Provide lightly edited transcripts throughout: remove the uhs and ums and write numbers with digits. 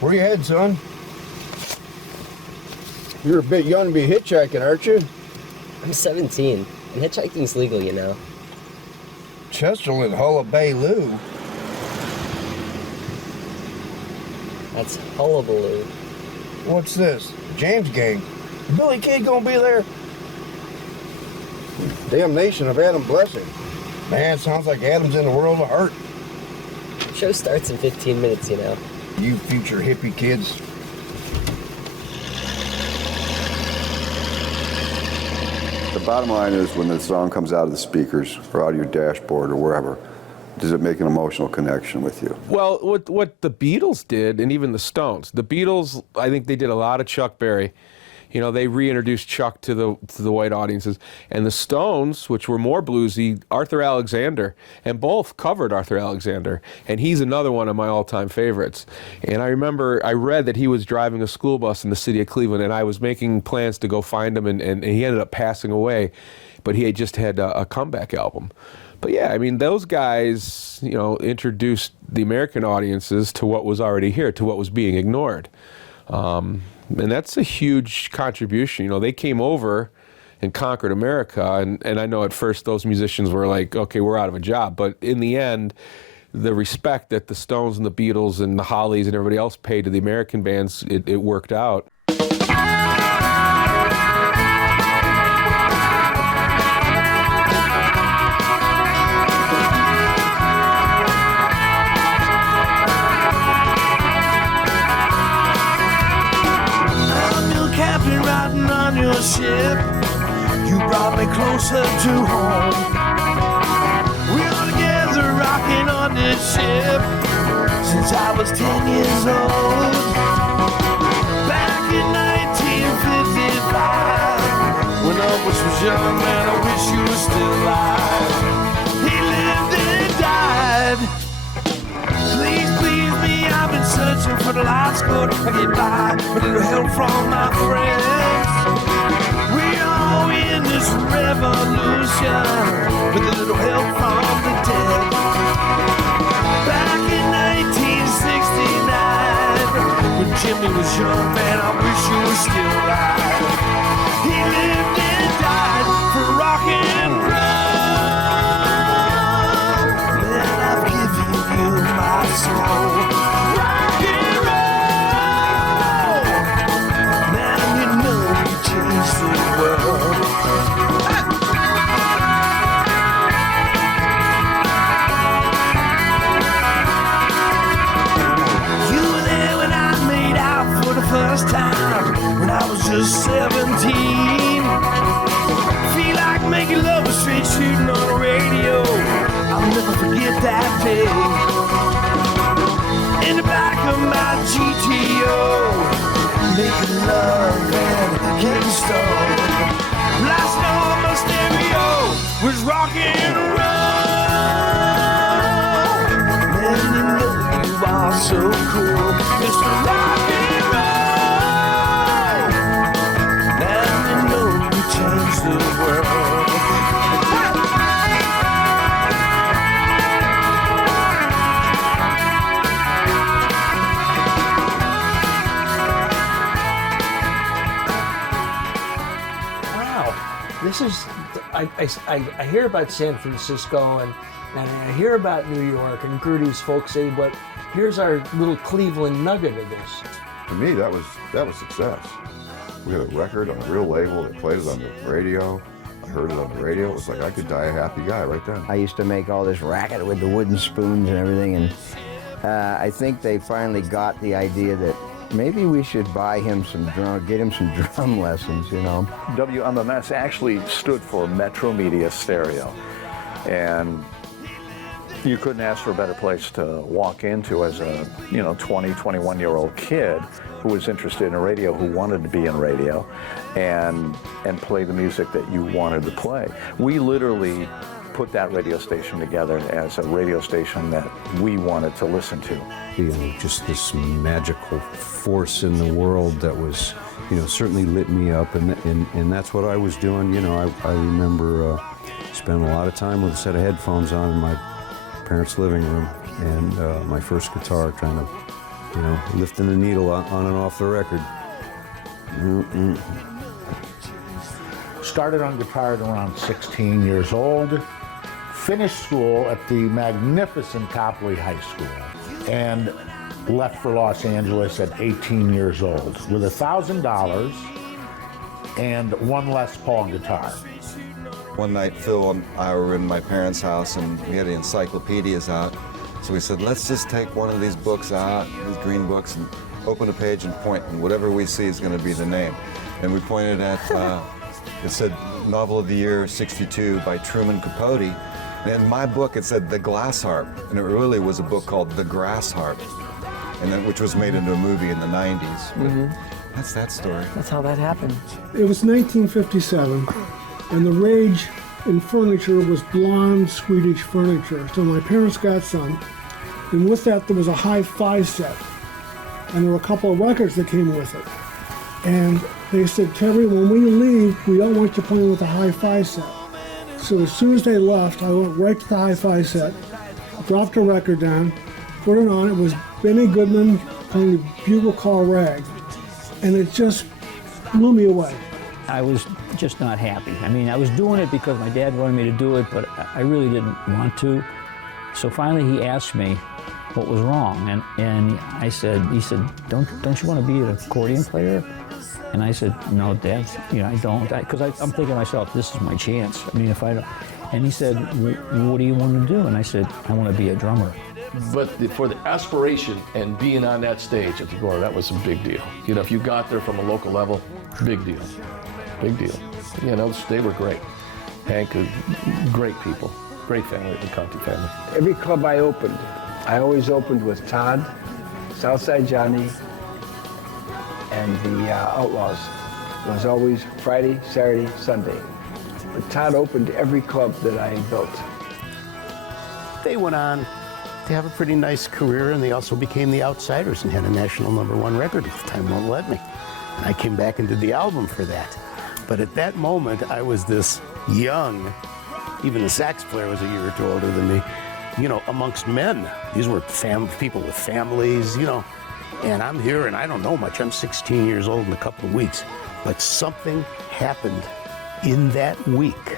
Where you headed, son? You're a bit young to be hitchhiking, aren't you? I'm 17, and hitchhiking's legal, you know. Chesterland Hullabaloo. That's hullabaloo. What's this? James Gang. Billy Kid gonna be there? Damnation of Adam Blessing. Man, sounds like Adam's in the world of art. The show starts in 15 minutes, you know. You future hippie kids. The bottom line is when the song comes out of the speakers or out of your dashboard or wherever, does it make an emotional connection with you? Well, what the Beatles did, and even the Stones, the Beatles, I think they did a lot of Chuck Berry. You know, they reintroduced Chuck to the white audiences. And the Stones, which were more bluesy, Arthur Alexander, and both covered Arthur Alexander. And he's another one of my all-time favorites. And I remember I read that he was driving a school bus in the city of Cleveland, and I was making plans to go find him, and he ended up passing away. But he had just had a comeback album. But yeah, I mean, those guys, you know, introduced the American audiences to what was already here, to what was being ignored. And that's a huge contribution. You know, they came over and conquered America, and I know at first those musicians were like, okay, we're out of a job. But in the end, the respect that the Stones and the Beatles and the Hollies and everybody else paid to the American bands, it worked out. Ship, you brought me closer to home. We are together rocking on this ship since I was 10 years old. Back in 1955, when Oates was young, man, I wish you were still alive. He lived and died. Please, please me, I've been searching for the last code to get by with a little help from my friends. In this revolution, with a little help from the dead. Back in 1969, when Jimmy was young, man, I wish you were still alive. He lived and died for rock and roll. Man, I've given you my soul. Rock and roll. Man, you know you changed the world. First time when I was just 17. Feel like making love with straight shooting on the radio. I'll never forget that day. In the back of my GTO, making love and getting stoned. Last on my stereo was rock and roll. Man, you know you are so cool, Mr. Rock and change the world. Wow, this is, I hear about San Francisco and I hear about New York and Gertie's folk city, but here's our little Cleveland nugget of this. To me, that was success. We had a record on a real label that played it on the radio. I heard it on the radio. It was like I could die a happy guy right then. I used to make all this racket with the wooden spoons and everything, and I think they finally got the idea that maybe we should buy him some get him some drum lessons, you know. WMMS actually stood for Metro Media Stereo, and you couldn't ask for a better place to walk into as a 20, 21-year-old kid who was interested in radio, who wanted to be in radio, and play the music that you wanted to play. We literally put that radio station together as a radio station that we wanted to listen to. You know, just this magical force in the world that was, you know, certainly lit me up, and that's what I was doing. You know, I remember spending a lot of time with a set of headphones on in my parents' living room, and my first guitar, trying to, you know, lifting the needle on and off the record. Started on guitar at around 16 years old. Finished school at the magnificent Copley High School and left for Los Angeles at 18 years old with $1,000 and one Les Paul guitar. One night, Phil and I were in my parents' house, and we had the encyclopedias out. So we said, let's just take one of these books out, these green books, and open a page and point, and whatever we see is going to be the name. And we pointed at, it said Novel of the Year 62 by Truman Capote. And in my book, it said The Glass Harp, and it really was a book called The Grass Harp, and then, which was made into a movie in the 90s. But that's that story. That's how that happened. It was 1957, and the rage in furniture was blonde Swedish furniture. So my parents got some, and with that there was a hi-fi set, and there were a couple of records that came with it. And they said, Terry, when we leave, we don't want you playing with the hi-fi set. So as soon as they left, I went right to the hi-fi set, dropped a record down, put it on. It was Benny Goodman playing the Bugle Call Rag, and it just blew me away. I was just not happy. I mean, I was doing it because my dad wanted me to do it, but I really didn't want to. So finally he asked me what was wrong, and he said, don't you want to be an accordion player? And I said, no, Dad, you know, I don't, because I'm thinking to myself, this is my chance. I mean, if I don't. And he said, what do you want to do? And I said, I want to be a drummer. But for the aspiration and being on that stage at the Gore, that was a big deal. You know, if you got there from a local level, big deal, big deal. You know, they were great. Hank, great people, great family, the Conti family. Every club I opened, I always opened with Todd, Southside Johnny, and the Outlaws. It was always Friday, Saturday, Sunday. But Todd opened every club that I built. They went on to have a pretty nice career, and they also became the Outsiders and had a national #1 record if Time Won't Let Me. And I came back and did the album for that. But at that moment, I was this young, even the sax player was a year or two older than me, you know, amongst men. These were people with families, you know. And I'm here and I don't know much. I'm 16 years old in a couple of weeks. But something happened in that week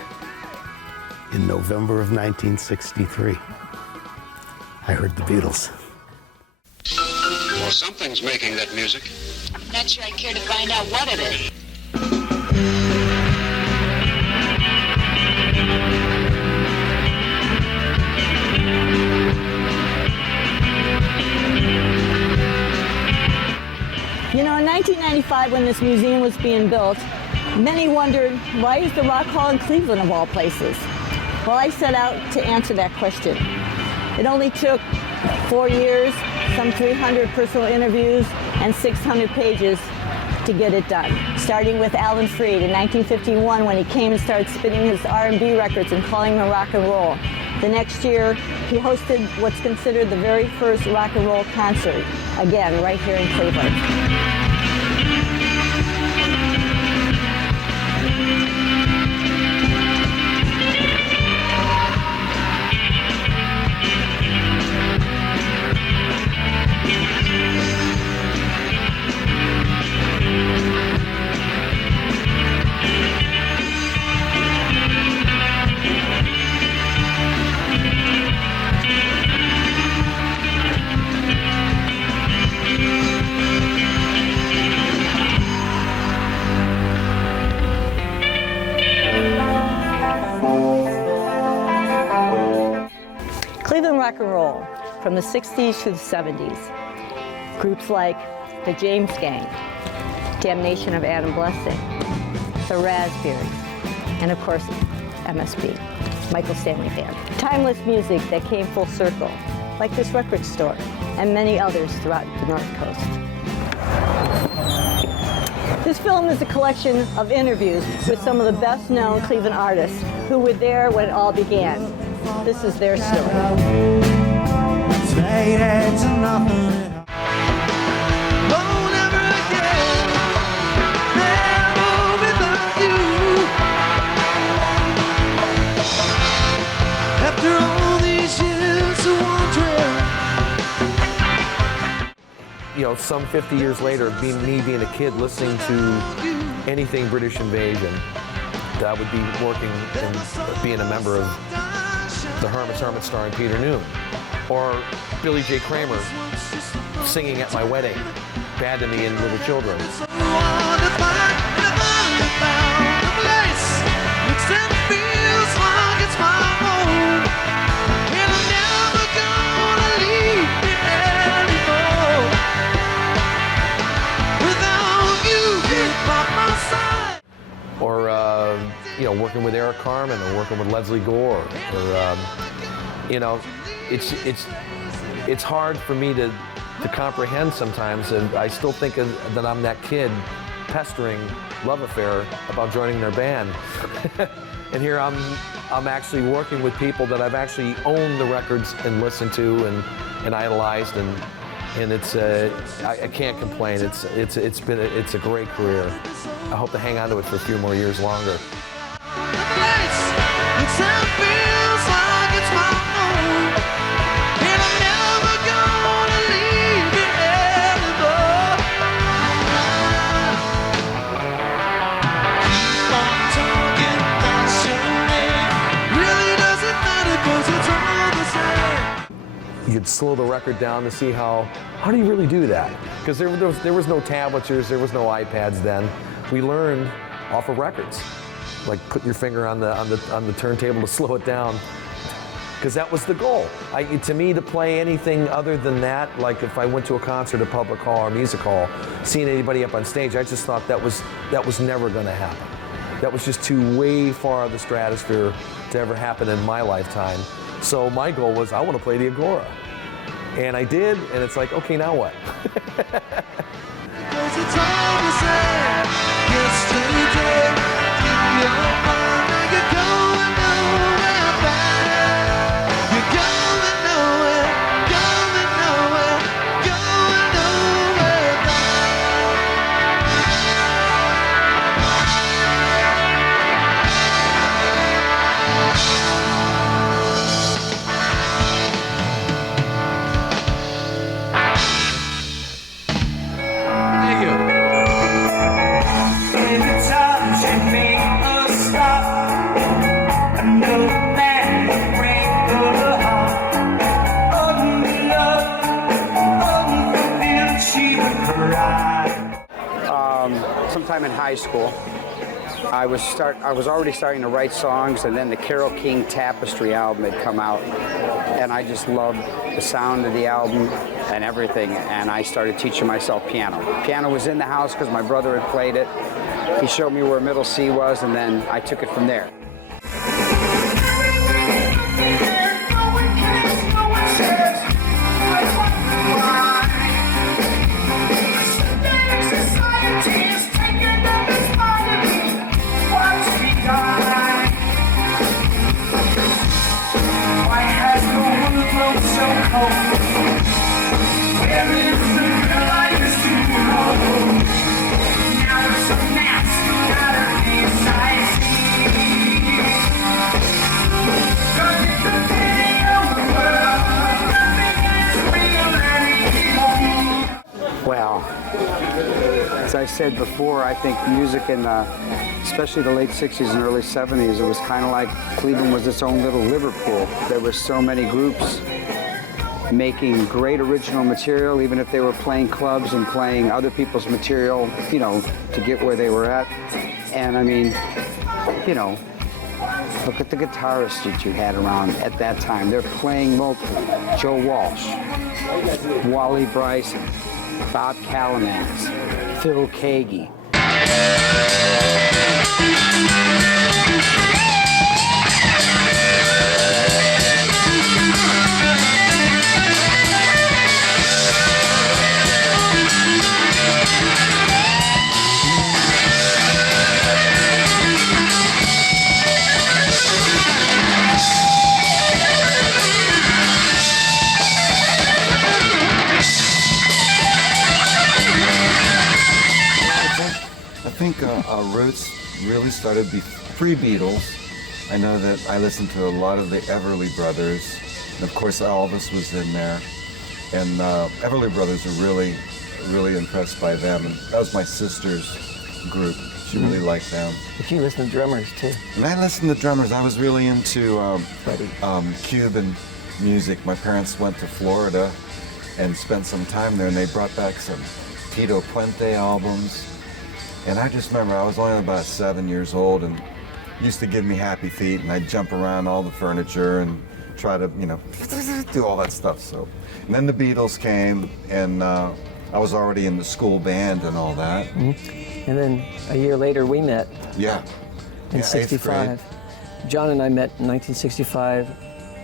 in November of 1963. I heard the Beatles. Well, something's making that music. I'm not sure I care to find out what it is. You know, in 1995, when this museum was being built, many wondered, why is the Rock Hall in Cleveland of all places? Well, I set out to answer that question. It only took 4 years, some 300 personal interviews, and 600 pages to get it done. Starting with Alan Freed in 1951 when he came and started spinning his R&B records and calling them rock and roll. The next year, he hosted what's considered the very first rock and roll concert, again, right here in Cleveland. Cleveland rock and roll, from the 60s to the 70s. Groups like the James Gang, Damnation of Adam Blessing, the Raspberries, and of course, MSB, Michael Stanley Band. Timeless music that came full circle, like this record store, and many others throughout the North Coast. This film is a collection of interviews with some of the best-known Cleveland artists who were there when it all began. This is their story. You know, some 50 years later, me being a kid listening to anything British Invasion, that would be working and being a member of the Hermits starring Peter Noone, or Billy J. Kramer singing at my wedding, Bad to Me and Little Children. Or, you know, working with Eric Carmen or working with Leslie Gore. Or, you know, it's hard for me to comprehend sometimes, and I still think that I'm that kid pestering Love Affair about joining their band. And here I'm actually working with people that I've actually owned the records and listened to and idolized, and it's I can't complain. It's a great career. I hope to hang on to it for a few more years longer. You'd slow the record down to see how do you really do that? Because there was no tablatures, there was no iPads then. We learned off of records, like putting your finger on the turntable to slow it down, because that was the goal. To me, to play anything other than that, like if I went to a concert, a public hall or music hall, seeing anybody up on stage, I just thought that was never going to happen. That was just too way far of the stratosphere to ever happen in my lifetime. So my goal was, I want to play the Agora. And I did, and it's like, okay, now what? Sometime in high school, I was already starting to write songs, and then the Carole King Tapestry album had come out, and I just loved the sound of the album and everything, and I started teaching myself piano. Piano was in the house because my brother had played it. He showed me where middle C was, and then I took it from there. Well, as I said before, I think music in especially the late 60s and early 70s, it was kind of like Cleveland was its own little Liverpool. There were so many groups making great original material, even if they were playing clubs and playing other people's material, you know, to get where they were at. And I mean, you know, look at the guitarists that you had around at that time. They're playing multiple. Joe Walsh, Wally Bryson, Bob Calamas, Phil Kagi. I think our roots really started pre-Beatles. I know that I listened to a lot of the Everly Brothers. And of course, Elvis was in there. And Everly Brothers are really, really impressed by them. And that was my sister's group. She really liked them. But you listen to drummers, too. And I listened to drummers. I was really into Cuban music. My parents went to Florida and spent some time there, and they brought back some Tito Puente albums. And I just remember I was only about 7 years old and used to give me happy feet, and I'd jump around all the furniture and try to, do all that stuff. So, and then the Beatles came, and I was already in the school band and all that. Mm-hmm. And then a year later we met. Yeah. In 65. John and I met in 1965,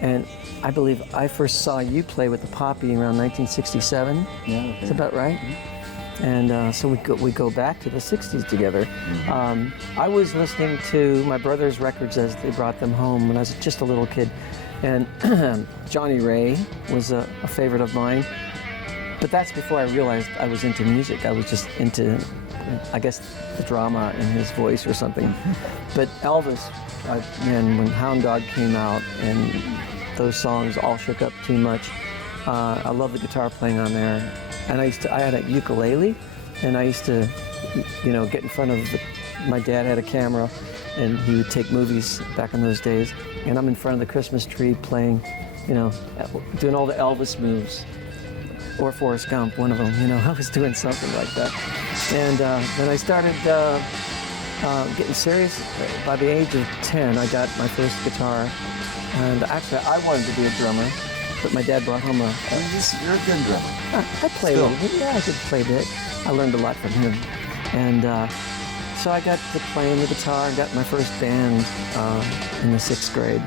and I believe I first saw you play with the Poppy around 1967. Yeah, okay. That's about right. Mm-hmm. And so we go back to the 60s together. Mm-hmm. I was listening to my brother's records as they brought them home when I was just a little kid. And Johnny Ray was a favorite of mine. But that's before I realized I was into music. I was just into, I guess, the drama in his voice or something. But Elvis, man, when Hound Dog came out and those songs all shook up too much, I love the guitar playing on there. And I had a ukulele, and I used to, get in front of my dad had a camera, and he would take movies back in those days. And I'm in front of the Christmas tree playing, doing all the Elvis moves. Or Forrest Gump, one of them, I was doing something like that. And then I started getting serious. By the age of 10, I got my first guitar. And actually, I wanted to be a drummer, but my dad brought home You're a good drummer. I played a little bit. Yeah, I could play a bit. I learned a lot from him. And so I got to playing the guitar and got my first band in the 6th grade.